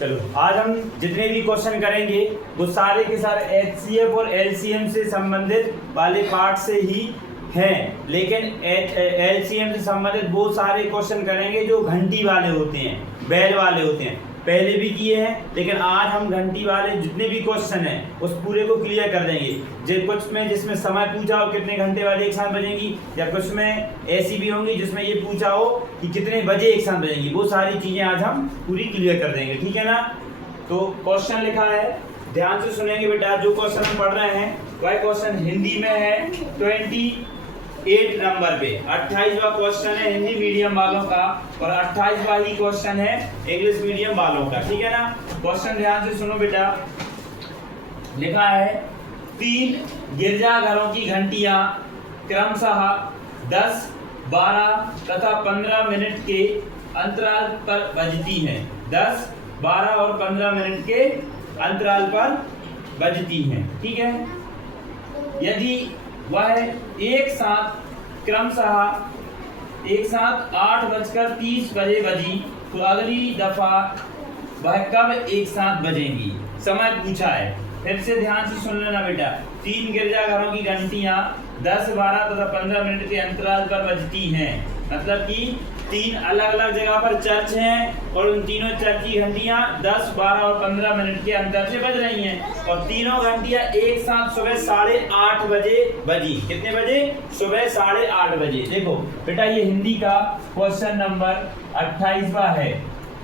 चलो आज हम जितने भी क्वेश्चन करेंगे वो सारे के सारे एचसीएफ और एलसीएम से संबंधित वाले पार्ट से ही हैं, लेकिन एलसीएम से संबंधित वो सारे क्वेश्चन करेंगे जो घंटी वाले होते हैं, बैल वाले होते हैं। पहले भी किए हैं, लेकिन आज हम घंटी वाले जितने भी क्वेश्चन हैं उस पूरे को क्लियर कर देंगे। जो कुछ में जिसमें समय पूछा हो कितने घंटे वाले एक साथ बजेंगी, या कुछ में ऐसी भी होंगी जिसमें ये पूछा हो कि कितने बजे एक साथ बजेंगी, वो सारी चीजें आज हम पूरी क्लियर कर देंगे। ठीक है ना। तो क्वेश्चन लिखा है, ध्यान से सुनेंगे बेटा। जो क्वेश्चन हम पढ़ रहे हैं वह क्वेश्चन हिंदी में है 28 नंबर पे। 28वां क्वेश्चन है हिंदी मीडियम वालों का और 28वां ही क्वेश्चन है इंग्लिश मीडियम वालों का। ठीक है ना। क्वेश्चन ध्यान से सुनो बेटा। लिखा है 3 गिरजाघरों की घंटियां क्रमशः 10, 12 तथा 15 मिनट के अंतराल पर बजती हैं। 10, 12 और 15 मिनट के अंतराल पर बजती हैं। ठीक है। यदि वह एक साथ क्रमशः 8:30 बजे बजी तो अगली दफा वह कब एक साथ बजेंगी, समय पूछा है। फिर से ध्यान से सुन लेना बेटा। 3 गिरजाघरों की घंटियां 10, 12 तथा 15 मिनट के अंतराल पर बजती हैं। मतलब कि 3 अलग अलग जगह पर चर्च हैं और उन तीनों चर्च की घंटियां 10, 12 और 15 मिनट के अंतर से बज रही हैं और तीनों घंटियां एक साथ सुबह 8:30 बजे बजी। कितने बजे? सुबह 8:30 बजे। देखो बेटा ये हिंदी का क्वेश्चन नंबर 28वां है।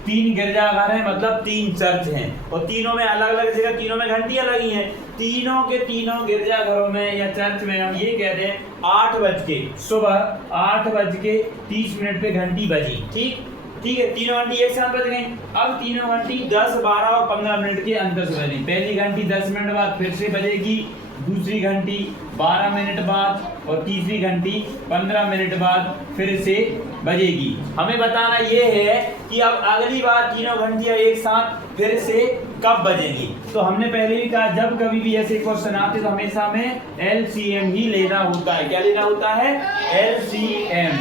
3 गिरजाघर हैं मतलब 3 चर्च हैं और तीनों में अलग अलग जगह तीनों में घंटियां लगी हैं। तीनों के तीनों गिरजाघरों में या चर्च में हम ये कहते हैं 8 बज के सुबह 8:30 पे घंटी बजी। ठीक है। तीनों घंटी एक साथ बज गई। अब तीनों घंटी 10, 12 और 15 मिनट के अंतर से बजी। पहली घंटी 10 मिनट बाद फिर से बजेगी, दूसरी घंटी 12 मिनट बाद और तीसरी घंटी 15 मिनट बाद फिर से बजेगी। हमें बताना ये है कि अब अगली बार तीनों घंटियां एक साथ फिर से कब बजेंगी। तो हमने पहले भी कहा जब कभी भी ऐसे क्वेश्चन आते तो हमेशा हमें एलसीएम ही लेना होता है। क्या लेना होता है? एलसीएम।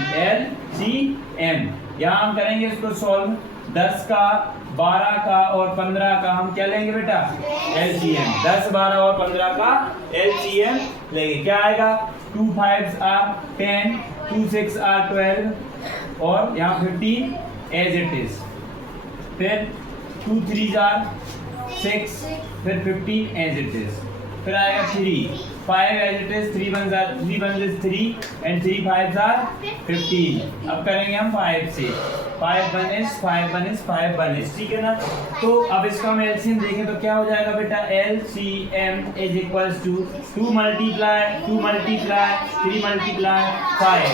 यहाँ हम करेंगे इसको सॉल्व। 10 का, 12 का और 15 का हम क्या लेंगे बेटा? एलसीएम। 10, 12 और 15 का एलसीएम लेंगे। क्या आएगा? 2 5s are 10, 2 6 are 12 और यहाँ 15 एज इट इज। फिर 2 3s are 6, फिर 15 एज इट इज। फिर आएगा 3, 5 as it is. 3 1s is 3 and 3 5s are 15। अब करेंगे हम 5 से। 5 1 is 5 1 is 5 1 is। ठीक है ना। तो अब इसका हम एलसीएम देखें तो क्या हो जाएगा बेटा? LCM is equals to 2 multiply 3 multiply 5।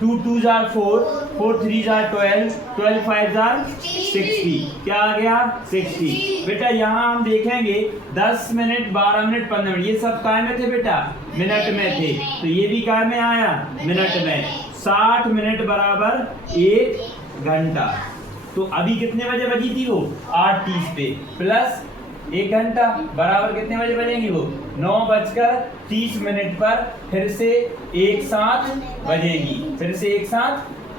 2 2s are 4, 4 3s are 12, 12 5s are 60। क्या आ गया? 60। बेटा यहाँ हम देखेंगे 10 मिनट, 12 मिनट, 15 मिनट, ये सब काय में थे बेटा? मिनट में थे। तो ये भी काय में आया? मिनट में। 60 मिनट बराबर 1 घंटा। तो अभी कितने बजे बजी थी वो? 8:30 पे प्लस 1 घंटा बराबर कितने बजे बजेंगी वो? 9:30 पर फिर से एक साथ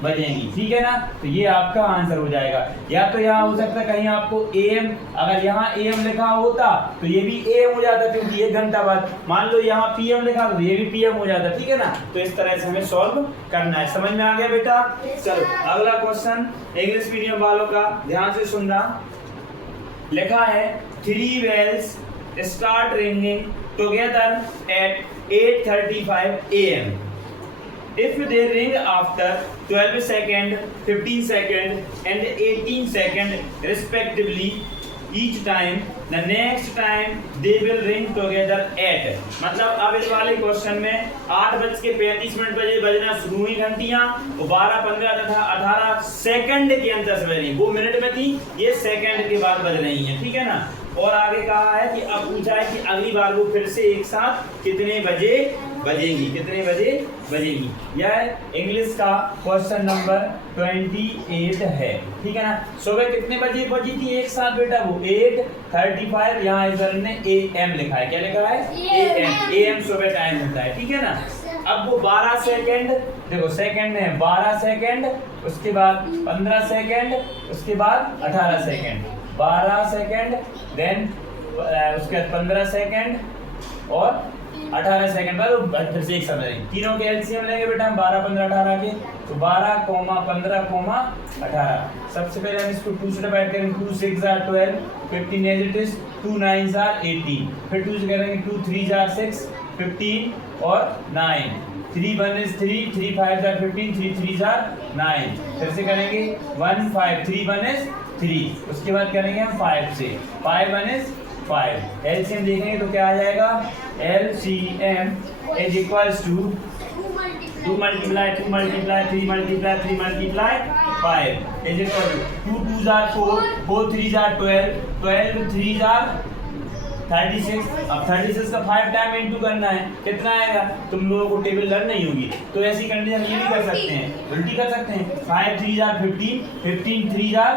बजेगी। ठीक है ना। तो ये आपका आंसर हो जाएगा। या तो यहाँ हो सकता है कहीं आपको एएम, अगर यहाँ एएम लिखा होता तो ये भी एएम हो जाता क्योंकि 1 घंटा बाद। मान लो यहाँ पीएम लिखा तो ये भी पीएम हो जाता। ठीक है ना। तो इस तरह से हमें सॉल्व करना है। समझ में आ गया बेटा? चलो अगला क्वेश्चन इंग्लिश मीडियम वालों का, ध्यान से सुनना। लिखा है 3 bells start ringing together at 8:35 a.m. If they ring after 12 seconds, 15 seconds and 18 seconds respectively each time, the next time they will ring together at। मतलब अब इस वाले क्वेश्चन में 8:35 बजे बजना शुरू हुई घंटियां और 12, 15 तथा 18 सेकंड के अंतर से बज रही। वो मिनट में थी, ये सेकंड के बाद बज रही है। ठीक है ना। और आगे कहा है कि अब पूछा है कि अगली बार वो फिर से एक साथ कितने बजे बजेगी। यह इंग्लिश का क्वेश्चन नंबर 28 है। ठीक है ना। सुबह कितने बजे बजी थी एक साथ बेटा? वो 8:35। यहाँ इस सर ने AM लिखा है। क्या लिखा है? AM सुबह टाइम होता है। ठीक है ना। अब वो 12 सेकंड, देखो सेकंड है 12 सेकंड, उसके बाद 15 सेकंड, उसके बाद 18 सेकंड। 12 सेकंड, देन उसके बाद 15 सेकंड और 18 सेकंड बाद फिर से एक समय लेंगे। तीनों के एलसीएम लेंगे बेटा हम 12 15 18 के, तो 12, 15, 18। सबसे पहले हम इसको 2 से डिवाइड करेंगे, 2 6 are 12, 15 as it is, 2 9 are 18, फिर 2 से करेंगे 2 3 are 6, 15 और 9, 3 1 is 3, 3 5 are 15, 3 3 are 9, फिर से करेंगे 1 5, 3 1 is 3, उसके बाद करेंगे हम 5 से, 5 1 is 5। एलसीएम देखेंगे तो क्या आ जाएगा, LCM is equals to 2 multiply 2 multiply 3 multiply 3 multiply 5 is equal to 2 2s are 4, 4 3s are 12, 12 3s are 36। अब 36 का 5 टाइम इनटू करना है, कितना आएगा, तुम लोगों को टेबल लर्न नहीं होगी तो ऐसी कंडीशन ये भी कर सकते हैं, उल्टी कर सकते हैं। 5 3s are 15, 15 3s are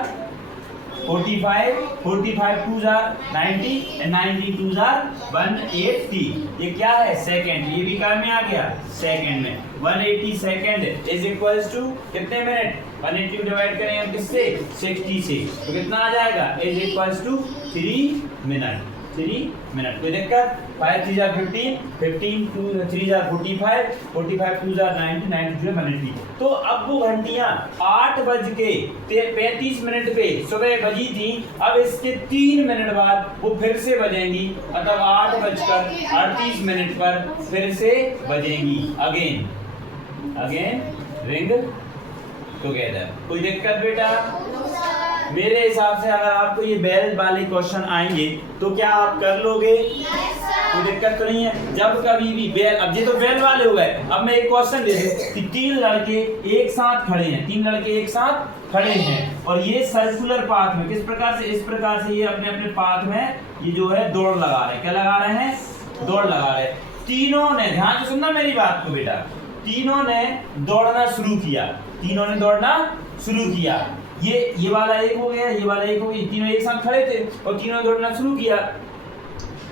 45, 45 2s are 90 and 90 2s are 180। ये क्या है, सेकंड, ये भी काम में आ गया सेकंड में। 180 सेकंड इज इक्वल्स टू कितने मिनट, 180 को डिवाइड करें हम किससे, 60 से, तो कितना आ जाएगा, is equals to 3 minute. 3 minute, कोई दिक्कत। 5 3 are 15, 15 2 3 are 45, 45 2 are 90, 90 2 180। तो अब वो घंटियां 8:35 पे सुबह बजी थी, अब इसके 3 मिनट बाद वो फिर से बजेंगी, मतलब 8:38 पर फिर से बजेंगी, अगेन रिंग टुगेदर। कोई दिक्कत बेटा? मेरे हिसाब से अगर आपको ये बेल वाले क्वेश्चन आएंगे तो क्या आप कर लोगे? कोई दिक्कत तो नहीं है। जब कभी भी बेल, अब ये तो बेल वाले हो गए, अब मैं एक क्वेश्चन दे दूं कि 3 लड़के एक साथ खड़े हैं, 3 लड़के एक साथ खड़े हैं और ये सर्कुलर पाथ में, किस प्रकार से, इस प्रकार से ये अपने अपने पाथ में ये जो है दौड़ लगा रहे हैं। क्या लगा रहे हैं? दौड़ लगा रहे हैं। तीनों ने, ध्यान से सुनना मेरी बात को बेटा, तीनों ने दौड़ना शुरू किया, तीनों ने दौड़ना शुरू किया। ये वाला एक हो गया, ये वाला एक हो गया, तीनों एक साथ खड़े थे और तीनों दौड़ना शुरू किया।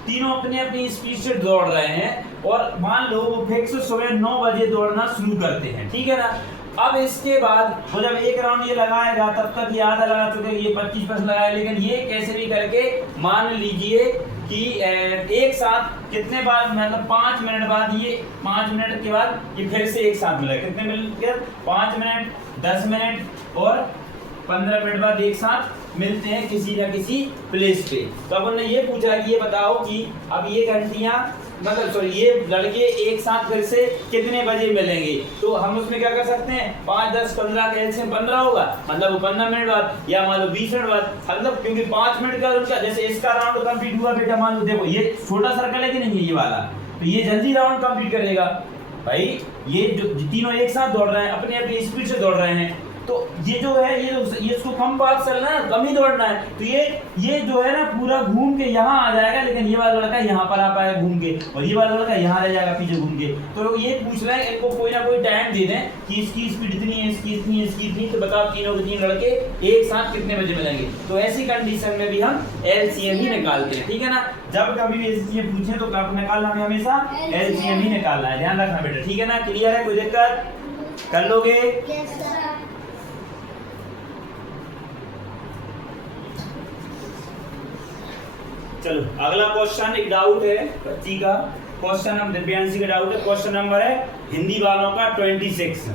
तीनों अपने अपनी स्पीड से दौड़ रहे हैं और मान लो वो फिक्स सुबह 9 बजे दौड़ना शुरू करते हैं, ठीक है ना। अब इसके बाद वो जब एक राउंड ये लगाएगा तब तक ये आधा लगा चुके, ये 25% लगाया, लेकिन ये कैसे भी करके मान लीजिए कि एक साथ कितने बार, मतलब 5 मिनट बाद, ये 5 मिनट के बाद ये फिर से एक साथ मिलेगा। कितने मिनट? 5 मिनट, 10 मिनट और 15 मिनट बाद एक साथ मिलते हैं किसी न किसी प्लेस पे। तो अब उन्होंने ये पूछा कि ये बताओ कि अब ये घंटियां, मतलब सॉरी, ये लड़के एक साथ फिर से कितने बजे मिलेंगे। तो हम उसमें क्या कर सकते हैं, 5 10 15 का एलसीएम 15 होगा, मतलब वो 15 मिनट बाद, या मान लो 20 मिनट बाद, मतलब क्योंकि 5 मिनट का उनका, जैसे इसका राउंड कंप्लीट हुआ बेटा, मान लो देखो ये छोटा सर्कल है कि नहीं है ये वाला, तो ये जल्दी राउंड कंप्लीट करेगा भाई। ये जो तीनों एक साथ दौड़ रहे हैं, अपने अपनी स्पीड से दौड़ रहे हैं, तो ये जो है ये इसको कम पास चलना है, कम ही दौड़ना है, तो ये जो है ना पूरा घूम के यहाँ आ जाएगा, लेकिन ये वाला लड़का यहाँ पर आ पाएगा घूम के, और ये वाला लड़का यहाँ रह जाएगा पीछे घूम के। तो ये पूछ रहे हैं इनको कोई ना कोई टाइम दे दें कि इसकी स्पीड इतनी है, इसकी इतनी है, इसकी इतनी, तो बताओ तीनों के 3 लड़के एक साथ कितने बजे मिलेंगे। तो ऐसी कंडीशन में भी हम एलसीएम ही निकालते हैं, ठीक है ना। जब कभी भी एलसीएम पूछे तो कब निकालना, हमें हमेशा एलसीएम ही निकालना है, ध्यान रखना बेटा, ठीक है ना। क्लियर है? कोई दिक्कत? कर लोगे? चलो अगला क्वेश्चन, एक डाउट है बच्ची का, क्वेश्चन नंबर दिव्यांशी का डाउट है, क्वेश्चन नंबर है हिंदी वालों का 26।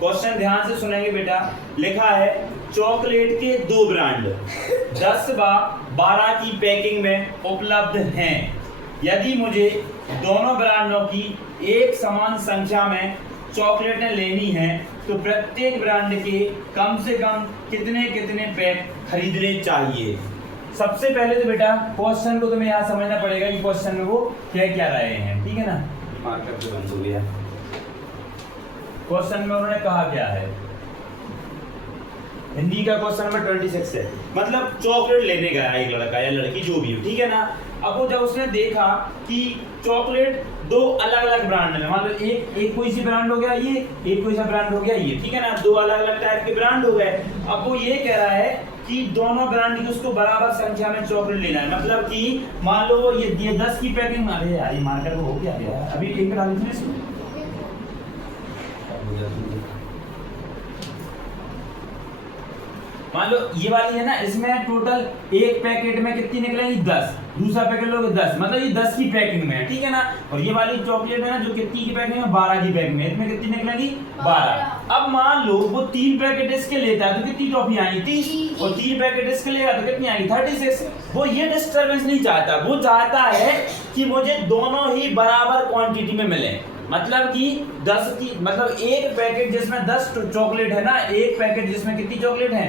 क्वेश्चन ध्यान से सुनेंगे बेटा। लिखा है चॉकलेट के 2 ब्रांड 10 व 12 की पैकिंग में उपलब्ध हैं। यदि मुझे दोनों ब्रांडों की एक समान संख्या में चॉकलेटें लेनी है तो प्रत्येक ब्रांड के कम से कम कितने कितने पैक खरीदने चाहिए। सबसे पहले तो बेटा क्वेश्चन को तुम्हें यहाँ समझना पड़ेगा कि क्वेश्चन में वो क्या क्या रहे हैं, ठीक है ना। मार्कर से बंद हो गया। क्वेश्चन में उन्होंने कहा क्या है, हिंदी का क्वेश्चन नंबर 26 है, मतलब चॉकलेट लेने गया एक लड़का या लड़की जो भी हो, ठीक है ना। अब वो जब उसने देखा कि चॉकलेट 2 अलग अलग ब्रांड में, मान लो एक कोई सी ब्रांड हो गया ये, एक कोई सा ब्रांड हो गया ये, ठीक है ना, 2 अलग अलग टाइप के ब्रांड हो गए। अब वो ये कह रहा है कि दोनों ब्रांड की उसको बराबर संख्या में चॉकलेट लेना है, मतलब कि मान लो ये 10 की पैकिंग, अरे यार ये मार्कर हो गया यार, अभी एक डाल दीजिए इसमें। मान लो ये वाली है ना, इसमें टोटल एक पैकेट में कितनी निकलेंगी 10, दूसरा पैकेट लोगे 10, मतलब ये 10 की पैकिंग में है, ठीक है ना। और ये वाली चॉकलेट है ना जो कितनी की पैकिंग में 12 की पैकिंग में, इसमें कितनी निकलेंगी 12। अब मान लो वो 3 पैकेट इसके लेता है तो कितनी टॉफी आएंगी 30, और 3 पैकेट इसके लेगा तो कितनी आएंगी 36। वो ये डिस्टर्बेंस नहीं चाहता, वो चाहता है कि मुझे दोनों ही बराबर क्वांटिटी में मिले। मतलब कि 10 की मतलब एक पैकेट जिसमें 10 चॉकलेट है ना, एक पैकेट जिसमें कितनी चॉकलेट है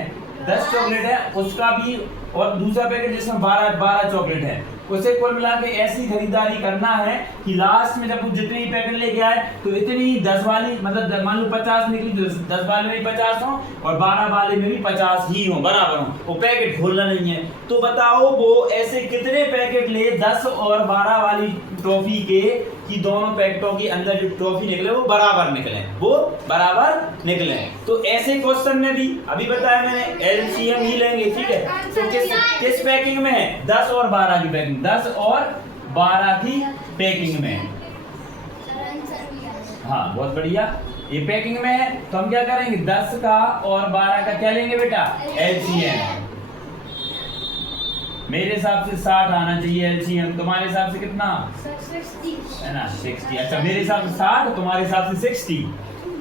10 चॉकलेट है उसका भी, और दूसरा पैकेट जिसमें 12 चॉकलेट है, उसे कुल मिला के ऐसी खरीदारी करना है कि लास्ट में जब वो जितने ही पैकेट लेके आए तो इतनी ही 10 वाली, मतलब मान लो 50 निकली तो 10 वाले में भी 50 हो और 12 वाले में भी 50 ही हो, बराबर हो, वो पैकेट खोलना नहीं है। तो बताओ वो ऐसे कितने पैकेट ले 10 और 12 वाली टॉफी के, कि दोनों पैकेटों के अंदर जो टॉफी निकले वो बराबर निकले, वो बराबर निकले। तो ऐसे क्वेश्चन में भी अभी बताया मैंने एलसीएम ही लेंगे, ठीक है। तो किस पैकिंग में है 10 और 12 की पैकिंग, 10 और 12 की पैकिंग में, हाँ बहुत बढ़िया, ये पैकिंग में है। तो हम क्या करेंगे 10 का और 12 का क्या लेंगे बेटा एलसीएम। मेरे हिसाब से 60 आना चाहिए एलसीएम, तुम्हारे हिसाब से कितना 60 है ना 60। अच्छा मेरे हिसाब से 60, तुम्हारे हिसाब से 60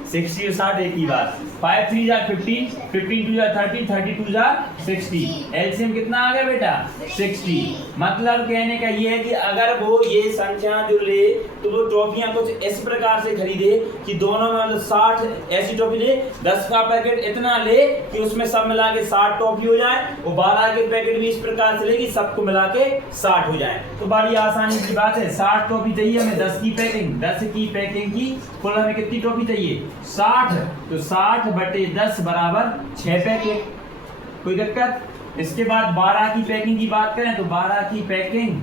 और 60 एक ही बात। 5 3 जा 15, 15 2 जा 30, 32 जा 60। एलसीएम कितना आ गया बेटा 60। मतलब कहने का ये है कि अगर वो ये संख्या जो ले तो वो टॉफियां कुछ इस प्रकार से खरीदे कि दोनों में मतलब 60 ऐसी टॉफी ले, 10 का पैकेट इतना ले कि उसमें सब मिला के 60 टॉफी हो जाए, और 12 के पैकेट भी इस प्रकार से ले कि सबको मिला के 60 हो जाए। तो बड़ी आसानी की बात है, 60 टॉफी चाहिए हमें, 10 की पैकिंग की कुल हमें कितनी टॉफी चाहिए 60। तो 60 बटे 10 बराबर 6 पैकेट, कोई दिक्कत। इसके बाद 12 की पैकिंग की बात करें तो 12 की पैकिंग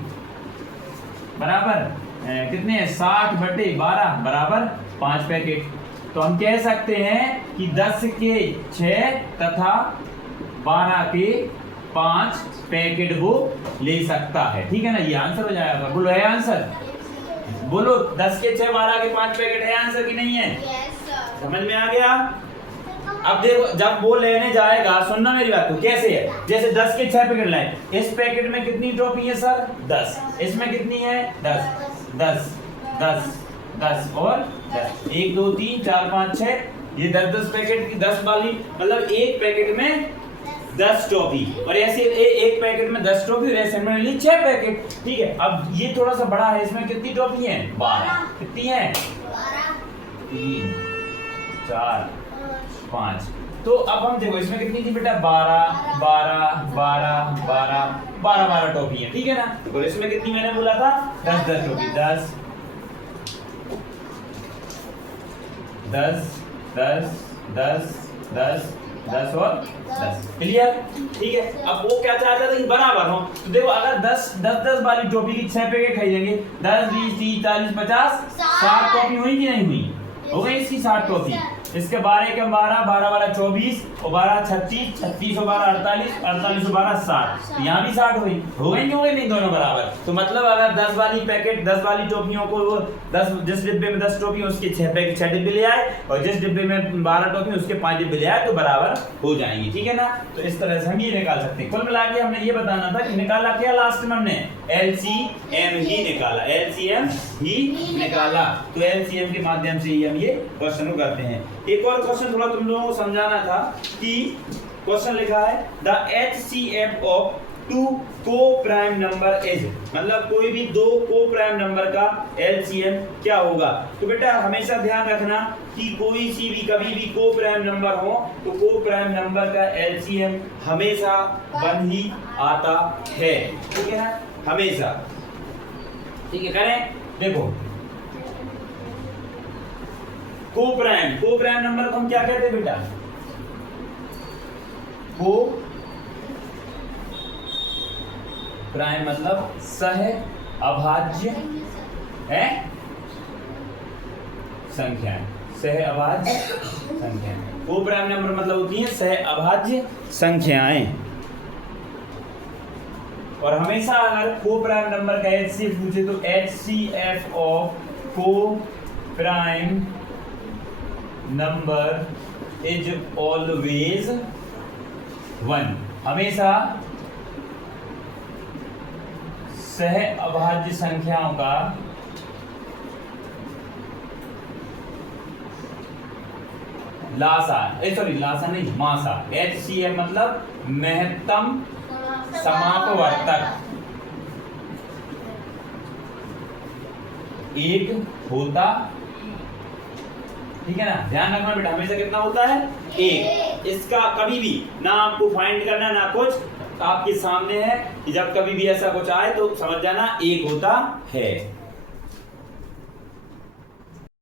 बराबर कितने हैं 60 बटे 12 बराबर 5 पैकेट। तो हम कह सकते हैं कि 10 के 6 तथा 12 के 5 पैकेट वो ले सकता है, ठीक है ना। ये आंसर हो जाएगा। बोलो है आंसर, बोलो 10 के 6 12 के 5 पैकेट है आंसर कि नहीं है? समझ में आ गया। अब देखो जब वो लेने जाएगा, सुनना मेरी बात को, कैसे है जैसे 10 के 6 पैकेट लाए, इस पैकेट में कितनी टॉफी है सर 10, इसमें कितनी है 10 10 10 10 और 10, 1 2 3 4 5 6, ये 10 पैकेट की 10 वाली, मतलब एक पैकेट में 10 टॉफी, और ऐसे एक पैकेट में 10 टॉफी, ऐसे में ली 6 पैकेट, ठीक है। अब ये थोड़ा सा बड़ा है, इसमें कितनी टॉफी है 12, कितनी है 3 4 5। तो अब हम देखो इसमें कितनी थी बेटा 12 12 12 12 12 12 टॉफी है, ठीक है ना। और इसमें कितनी मैंने बोला था 10 10 टॉफी, 10 10 10 10 10 10 और 10, क्लियर, ठीक है। अब वो क्या चाहता था कि बराबर हो, तो देखो अगर 10 वाली टॉफी की 6 पैकेट खरीदेंगे, 10 20 30 40 50 60 टॉफी हुई कि नहीं हुई, हो गई इसकी 60 टॉफी। इसके 12 के 12 12 12 24 और 12 36 36 और 12 48 48 और 12 60, यहाँ भी 60 हुई, हो गई नहीं दोनों बराबर। तो मतलब अगर 10 वाली पैकेट 10 वाली टॉफियों को 10 जिस डिब्बे में 10 टॉफी उसके 6 पैकेट 6 डिब्बे ले आए, और जिस डिब्बे में 12 टॉफी उसके 5 डिब्बे ले आए, तो बराबर हो जाएंगी, ठीक है ना। तो इस तरह से हम ये निकाल सकते हैं। कुल मिला के हमने ये बताना था कि निकाला क्या लास्ट में हमने एलसीएम ही निकाला, एलसीएम ही निकाला। तो एलसीएम के माध्यम से ही हम ये क्वेश्चन को करते हैं। एक और क्वेश्चन थोड़ा तुम लोगों को समझाना था कि क्वेश्चन लिखा है the HCF of 2 co-prime number is, मतलब कोई भी 2 को-प्राइम नंबर का एलसीएम क्या होगा। तो बेटा हमेशा ध्यान रखना कि कोई सी भी कभी भी को-प्राइम नंबर हो तो को-प्राइम नंबर का एलसीएम हमेशा 1 ही आता है, ठीक है ना, हमेशा, ठीक है। करें देखो को-प्राइम नंबर को हम क्या कहते हैं बेटा, को-प्राइम मतलब सह अभाज्य है संख्याएं, सह अभाज्य संख्याएं। को-प्राइम नंबर मतलब होती है सह अभाज्य संख्याएं। और हमेशा अगर को-प्राइम नंबर का HCF पूछे तो HCF of co-prime number is always 1 हमेशा सह अभाज्य संख्याओं का लासा लासा नहीं मासा HCF मतलब महत्तम समापवर्तक एक होता, ठीक है ना। ध्यान रखना बेटा, हमेशा कितना होता है? एक। इसका कभी भी ना आपको फाइंड करना ना कुछ, आपके सामने है कि जब कभी भी ऐसा कुछ आए तो समझ जाना एक होता है।